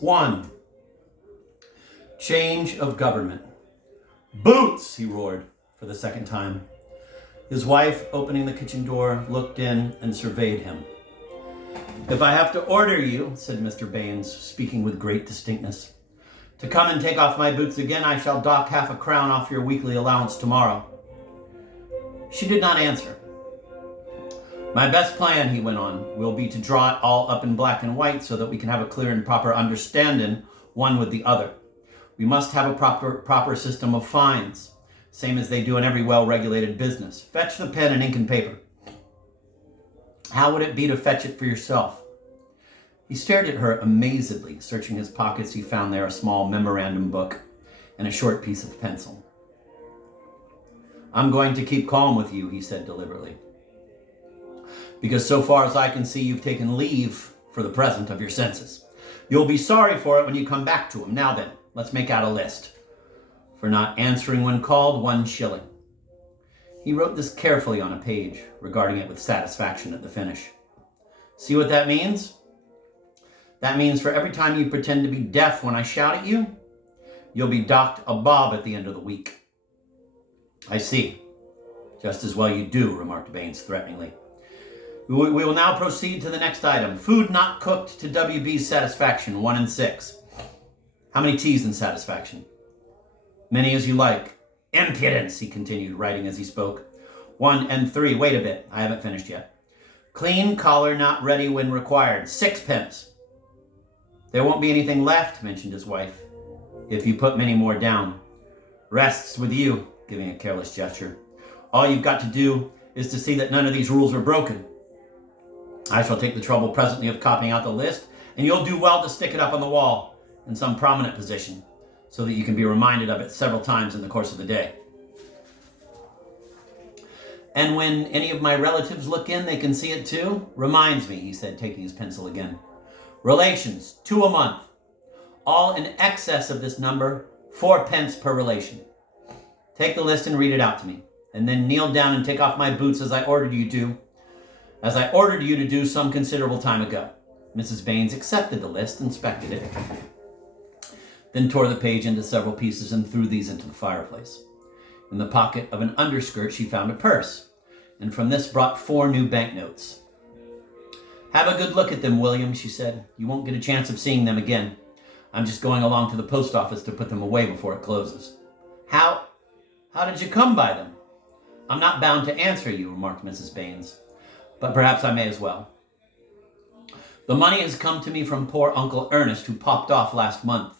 1. Change of government. Boots, he roared for the second time. His wife, opening the kitchen door, looked in and surveyed him. If I have to order you, said Mr. Baines, speaking with great distinctness, to come and take off my boots again, I shall dock half a crown off your weekly allowance tomorrow. She did not answer. My best plan, he went on, will be to draw it all up in black and white so that we can have a clear and proper understanding one with the other. We must have a proper system of fines, same as they do in every well-regulated business. Fetch the pen and ink and paper. How would it be to fetch it for yourself? He stared at her amazedly. Searching his pockets, he found there a small memorandum book and a short piece of pencil. I'm going to keep calm with you, he said deliberately, because so far as I can see, you've taken leave, for the present, of your senses. You'll be sorry for it when you come back to him. Now then, let's make out a list. For not answering when called, 1 shilling. He wrote this carefully on a page, regarding it with satisfaction at the finish. See what that means? That means for every time you pretend to be deaf when I shout at you, you'll be docked a bob at the end of the week. I see. Just as well you do, remarked Baines threateningly. We will now proceed to the next item. Food not cooked to WB's satisfaction, 1 and 6. How many T's in satisfaction? Many as you like. Impudence, he continued, writing as he spoke. 1 and 3. Wait a bit. I haven't finished yet. Clean collar not ready when required. 6pence. There won't be anything left, mentioned his wife, if you put many more down. Rests with you, giving a careless gesture. All you've got to do is to see that none of these rules are broken. I shall take the trouble presently of copying out the list, and you'll do well to stick it up on the wall in some prominent position, so that you can be reminded of it several times in the course of the day. And when any of my relatives look in, they can see it too? Reminds me, he said, taking his pencil again. Relations, 2 a month. All in excess of this number, 4pence per relation. Take the list and read it out to me, and then kneel down and take off my boots as I ordered you to do some considerable time ago. Mrs. Baines accepted the list, inspected it, then tore the page into several pieces and threw these into the fireplace. In the pocket of an underskirt, she found a purse, and from this brought 4 new banknotes. Have a good look at them, William, she said. You won't get a chance of seeing them again. I'm just going along to the post office to put them away before it closes. How did you come by them? I'm not bound to answer you, remarked Mrs. Baines, but perhaps I may as well. The money has come to me from poor Uncle Ernest, who popped off last month.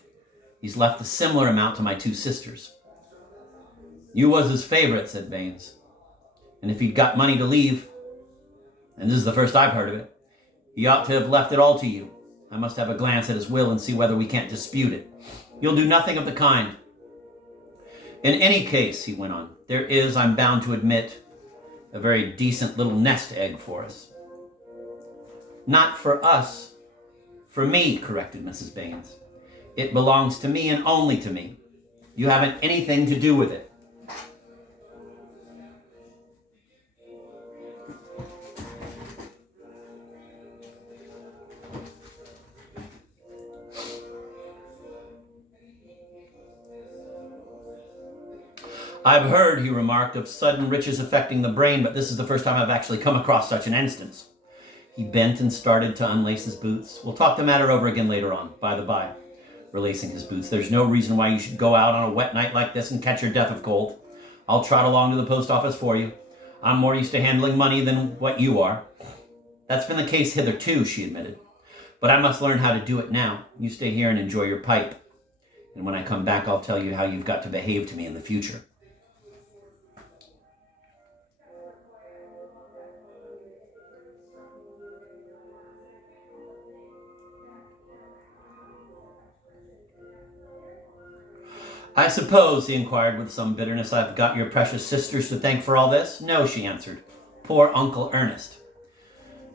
He's left a similar amount to my 2 sisters. You was his favorite, said Baines. And if he'd got money to leave, and this is the first I've heard of it, he ought to have left it all to you. I must have a glance at his will and see whether we can't dispute it. You'll do nothing of the kind. In any case, he went on, there is, I'm bound to admit, a very decent little nest egg for us. Not for us. For me, corrected Mrs. Baines. It belongs to me and only to me. You haven't anything to do with it. I've heard, he remarked, of sudden riches affecting the brain, but this is the first time I've actually come across such an instance. He bent and started to unlace his boots. We'll talk the matter over again later on, by the by. Relacing his boots. There's no reason why you should go out on a wet night like this and catch your death of cold. I'll trot along to the post office for you. I'm more used to handling money than what you are. That's been the case hitherto, she admitted. But I must learn how to do it now. You stay here and enjoy your pipe. And when I come back, I'll tell you how you've got to behave to me in the future. I suppose, he inquired with some bitterness, I've got your precious sisters to thank for all this? No, she answered. Poor Uncle Ernest.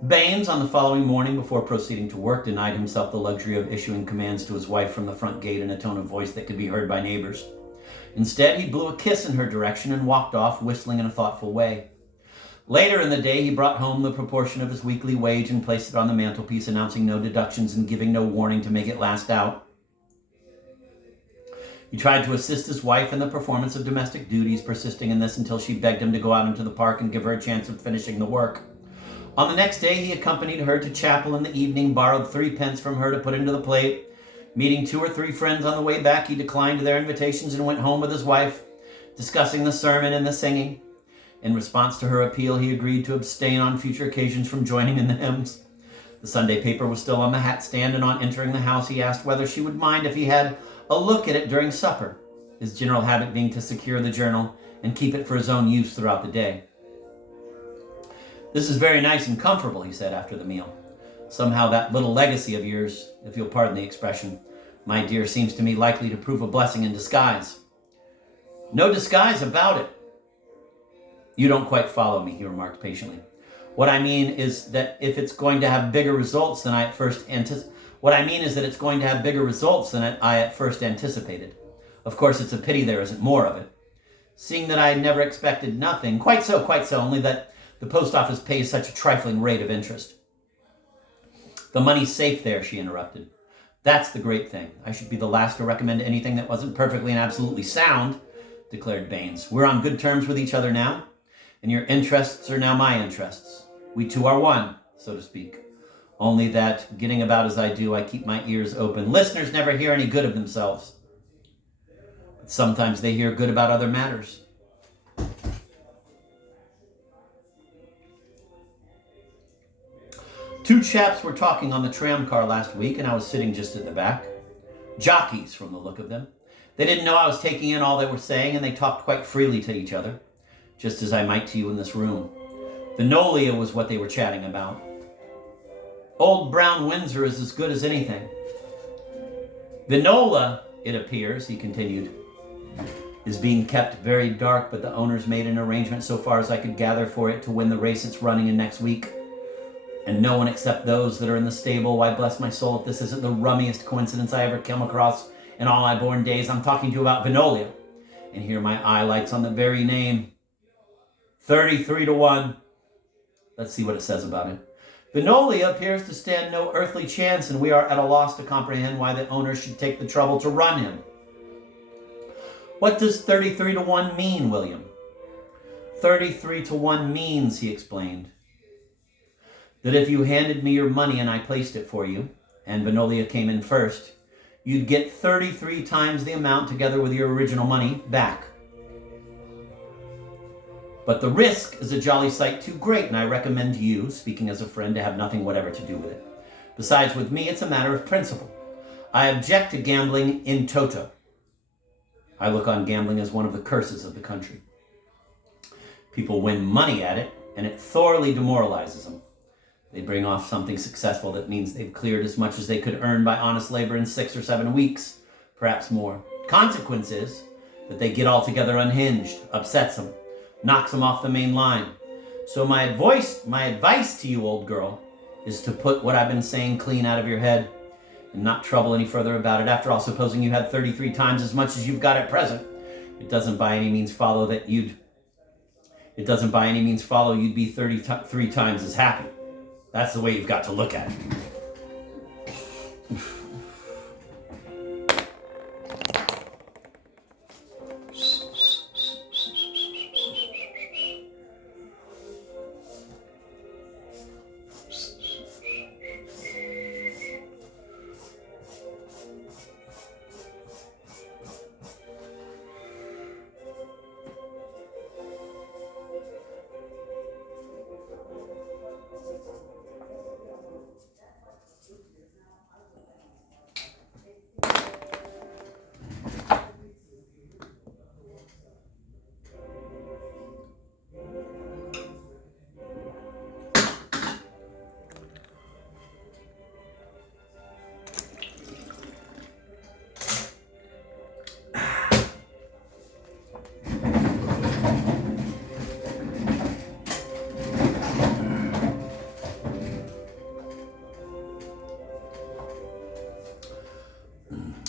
Baines, on the following morning, before proceeding to work, denied himself the luxury of issuing commands to his wife from the front gate in a tone of voice that could be heard by neighbors. Instead, he blew a kiss in her direction and walked off, whistling in a thoughtful way. Later in the day, he brought home the proportion of his weekly wage and placed it on the mantelpiece, announcing no deductions and giving no warning to make it last out. He tried to assist his wife in the performance of domestic duties, persisting in this until she begged him to go out into the park and give her a chance of finishing the work. On the next day, he accompanied her to chapel in the evening, borrowed 3 pence from her to put into the plate. Meeting 2 or 3 friends on the way back, he declined their invitations and went home with his wife, discussing the sermon and the singing. In response to her appeal, he agreed to abstain on future occasions from joining in the hymns. The Sunday paper was still on the hat stand, and on entering the house, he asked whether she would mind if he had a look at it during supper, his general habit being to secure the journal and keep it for his own use throughout the day. "This is very nice and comfortable," he said after the meal. "Somehow that little legacy of yours, if you'll pardon the expression, my dear, seems to me likely to prove a blessing in disguise." "No disguise about it." "You don't quite follow me," he remarked patiently. "What I mean is that it's going to have bigger results than I at first anticipated. Of course, it's a pity there isn't more of it. Seeing that I never expected nothing, quite so, only that the post office pays such a trifling rate of interest." "The money's safe there," she interrupted. "That's the great thing. I should be the last to recommend anything that wasn't perfectly and absolutely sound," declared Baines. "We're on good terms with each other now, and your interests are now my interests. We two are one, so to speak. Only that, getting about as I do, I keep my ears open. Listeners never hear any good of themselves, but sometimes they hear good about other matters." "Two chaps were talking on the tram car last week, and I was sitting just at the back. Jockeys, from the look of them. They didn't know I was taking in all they were saying, and they talked quite freely to each other, just as I might to you in this room. Vinolia was what they were chatting about. Old Brown Windsor is as good as anything. Vinola, it appears," he continued, "is being kept very dark, but the owners made an arrangement, so far as I could gather, for it to win the race it's running in next week. And no one except those that are in the stable. Why, bless my soul, if this isn't the rummiest coincidence I ever come across in all my born days. I'm talking to you about Vinolia, and here my eye lights on the very name. 33 to 1. Let's see what it says about it. Vinolia appears to stand no earthly chance, and we are at a loss to comprehend why the owner should take the trouble to run him." "What does 33 to 1 mean, William?" 33 to 1 means," he explained, "that if you handed me your money and I placed it for you, and Vinolia came in first, you'd get 33 times the amount together with your original money back. But the risk is a jolly sight too great, and I recommend you, speaking as a friend, to have nothing whatever to do with it. Besides, with me, it's a matter of principle. I object to gambling in toto. I look on gambling as one of the curses of the country. People win money at it, and it thoroughly demoralizes them. They bring off something successful that means they've cleared as much as they could earn by honest labor in 6 or 7 weeks, perhaps more. Consequence is that they get altogether unhinged, upsets them, knocks them off the main line. So my advice to you, old girl, is to put what I've been saying clean out of your head and not trouble any further about it. After all, supposing you had 33 times as much as you've got at present, it doesn't by any means follow you'd be 33 times as happy. That's the way you've got to look at it."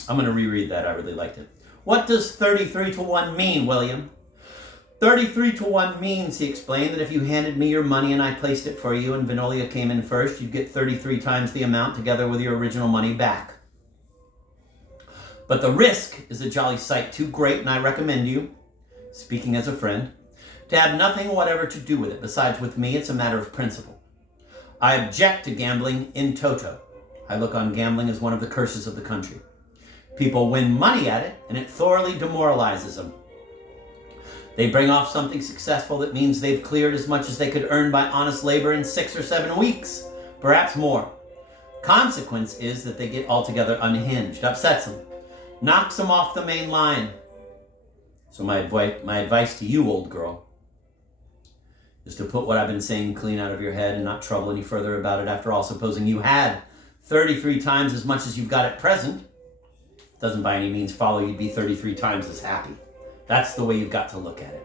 I'm going to reread that. I really liked it. "What does 33 to 1 mean, William?" 33 to 1 means, he explained, that if you handed me your money and I placed it for you and Vinolia came in first, you'd get 33 times the amount together with your original money back. But the risk is a jolly sight too great, and I recommend you, speaking as a friend, to have nothing whatever to do with it. Besides, with me, it's a matter of principle. I object to gambling in toto. I look on gambling as one of the curses of the country. People win money at it, and it thoroughly demoralizes them. They bring off something successful that means they've cleared as much as they could earn by honest labor in 6 or 7 weeks, perhaps more. Consequence is that they get altogether unhinged, upsets them, knocks them off the main line. So my advice to you, old girl, is to put what I've been saying clean out of your head and not trouble any further about it. After all, supposing you had 33 times as much as you've got at present, doesn't by any means follow you'd be 33 times as happy. That's the way you've got to look at it.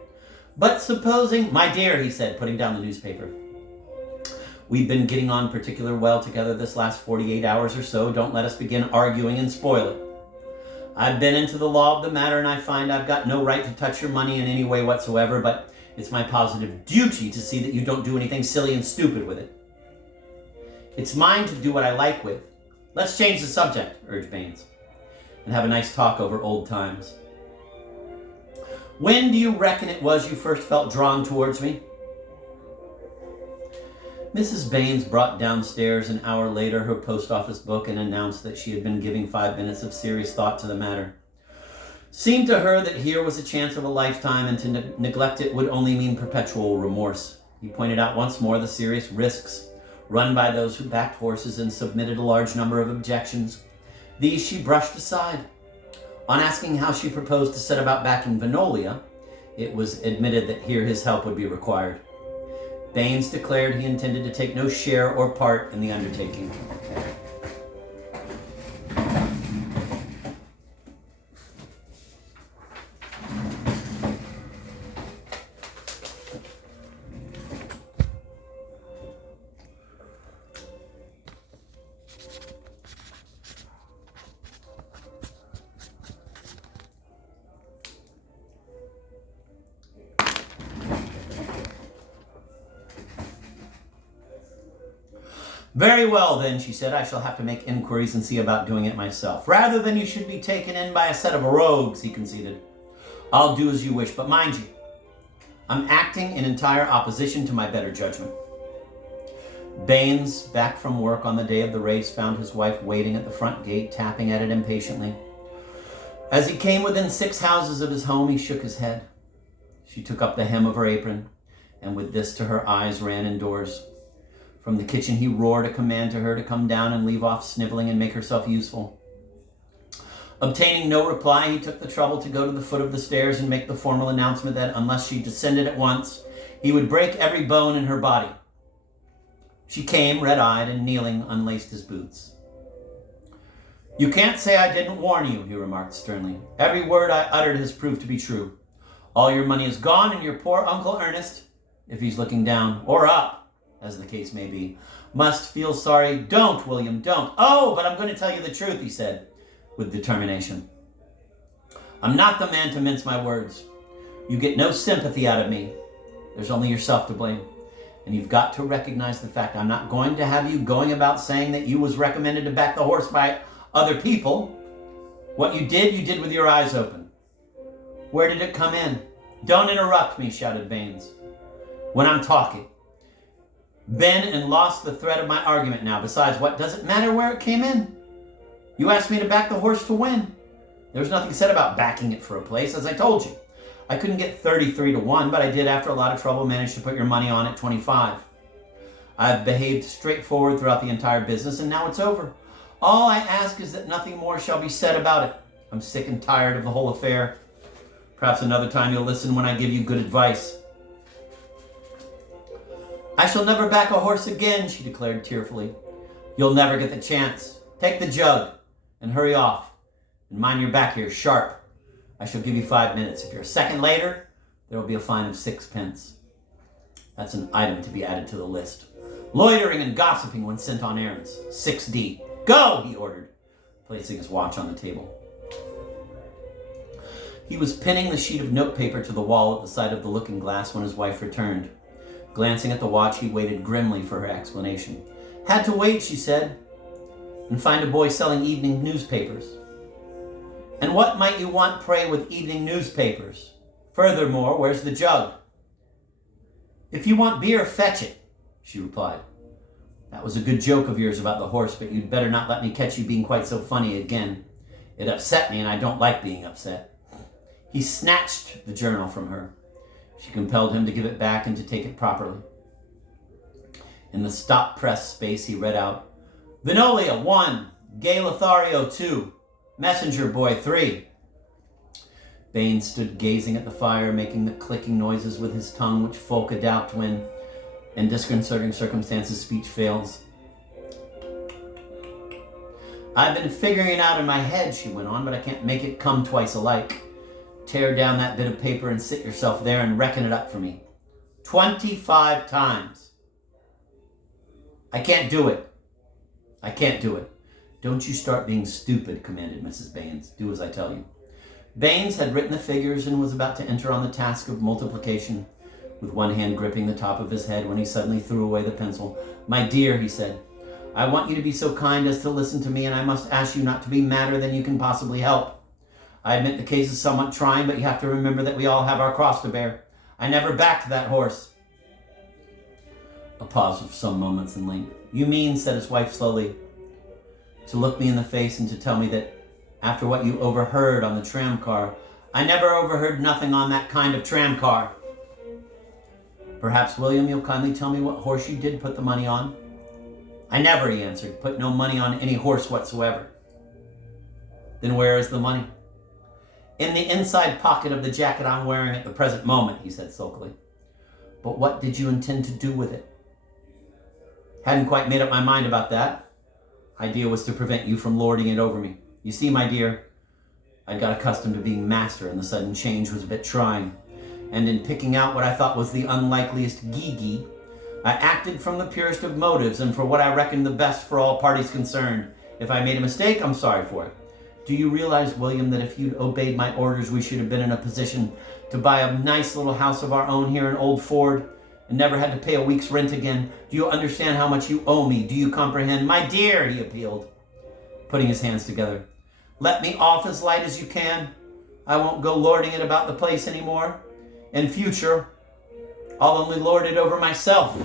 But supposing, my dear, he said, putting down the newspaper, we've been getting on particular well together this last 48 hours or so. Don't let us begin arguing and spoil it. I've been into the law of the matter, and I find I've got no right to touch your money in any way whatsoever, but it's my positive duty to see that you don't do anything silly and stupid with it. It's mine to do what I like with. Let's change the subject, urged Baines, and have a nice talk over old times. When do you reckon it was you first felt drawn towards me? Mrs. Baines brought downstairs an hour later her post office book and announced that she had been giving 5 minutes of serious thought to the matter. Seemed to her that here was a chance of a lifetime, and to neglect it would only mean perpetual remorse. He pointed out once more the serious risks run by those who backed horses and submitted a large number of objections. These she brushed aside. On asking how she proposed to set about backing Vinolia, it was admitted that here his help would be required. Baines declared he intended to take no share or part in the undertaking. Very well, then, she said, I shall have to make inquiries and see about doing it myself. Rather than you should be taken in by a set of rogues, he conceded. I'll do as you wish, but mind you, I'm acting in entire opposition to my better judgment. Baines, back from work on the day of the race, found his wife waiting at the front gate, tapping at it impatiently. As he came within 6 houses of his home, he shook his head. She took up the hem of her apron, and with this to her eyes ran indoors. From the kitchen he roared a command to her to come down and leave off sniveling and make herself useful. Obtaining no reply, he took the trouble to go to the foot of the stairs and make the formal announcement that unless she descended at once, he would break every bone in her body. She came, red-eyed, and kneeling, unlaced his boots. You can't say I didn't warn you, he remarked sternly. Every word I uttered has proved to be true. All your money is gone, and your poor Uncle Ernest, if he's looking down, or up, as the case may be, must feel sorry. Don't, William, don't. Oh, but I'm going to tell you the truth, he said, with determination. I'm not the man to mince my words. You get no sympathy out of me. There's only yourself to blame. And you've got to recognize the fact I'm not going to have you going about saying that you was recommended to back the horse by other people. What you did with your eyes open. Where did it come in? Don't interrupt me, shouted Baines, when I'm talking. Been and lost the thread of my argument now. Besides, what does it matter where it came in? You asked me to back the horse to win. There was nothing said about backing it for a place, as I told you. I couldn't get 33 to 1, but I did, after a lot of trouble, manage to put your money on at 25. I've behaved straightforward throughout the entire business, and now it's over. All I ask is that nothing more shall be said about it. I'm sick and tired of the whole affair. Perhaps another time you'll listen when I give you good advice. I shall never back a horse again, she declared tearfully. You'll never get the chance. Take the jug and hurry off. And mind your back here, sharp. I shall give you 5 minutes. If you're a second later, there will be a fine of 6 pence. That's an item to be added to the list. Loitering and gossiping when sent on errands. 6D. Go, he ordered, placing his watch on the table. He was pinning the sheet of notepaper to the wall at the side of the looking glass when his wife returned. Glancing at the watch, he waited grimly for her explanation. Had to wait, she said, and find a boy selling evening newspapers. And what might you want, pray, with evening newspapers? Furthermore, where's the jug? If you want beer, fetch it, she replied. That was a good joke of yours about the horse, but you'd better not let me catch you being quite so funny again. It upset me, and I don't like being upset. He snatched the journal from her. She compelled him to give it back and to take it properly. In the stop press space, he read out, Vinolia 1, Gay Lothario 2, Messenger Boy 3. Baines stood gazing at the fire, making the clicking noises with his tongue which folk adopt when, in disconcerting circumstances, speech fails. I've been figuring it out in my head, she went on, but I can't make it come twice alike. Tear down that bit of paper and sit yourself there and reckon it up for me. 25 times. I can't do it. I can't do it. Don't you start being stupid, commanded Mrs. Baines. Do as I tell you. Baines had written the figures and was about to enter on the task of multiplication, with one hand gripping the top of his head when he suddenly threw away the pencil. My dear, he said, I want you to be so kind as to listen to me, and I must ask you not to be madder than you can possibly help. I admit the case is somewhat trying, but you have to remember that we all have our cross to bear. I never backed that horse. A pause of some moments in length. You mean, said his wife slowly, to look me in the face and to tell me that after what you overheard on the tram car, I never overheard nothing on that kind of tram car. Perhaps, William, you'll kindly tell me what horse you did put the money on? I never, he answered, put no money on any horse whatsoever. Then where is the money? In the inside pocket of the jacket I'm wearing at the present moment, he said sulkily. But what did you intend to do with it? Hadn't quite made up my mind about that. Idea was to prevent you from lording it over me. You see, my dear, I'd got accustomed to being master, and the sudden change was a bit trying. And in picking out what I thought was the unlikeliest gee-gee, I acted from the purest of motives and for what I reckoned the best for all parties concerned. If I made a mistake, I'm sorry for it. Do you realize, William, that if you'd obeyed my orders, we should have been in a position to buy a nice little house of our own here in Old Ford and never had to pay a week's rent again? Do you understand how much you owe me? Do you comprehend? My dear, he appealed, putting his hands together. Let me off as light as you can. I won't go lording it about the place anymore. In future, I'll only lord it over myself.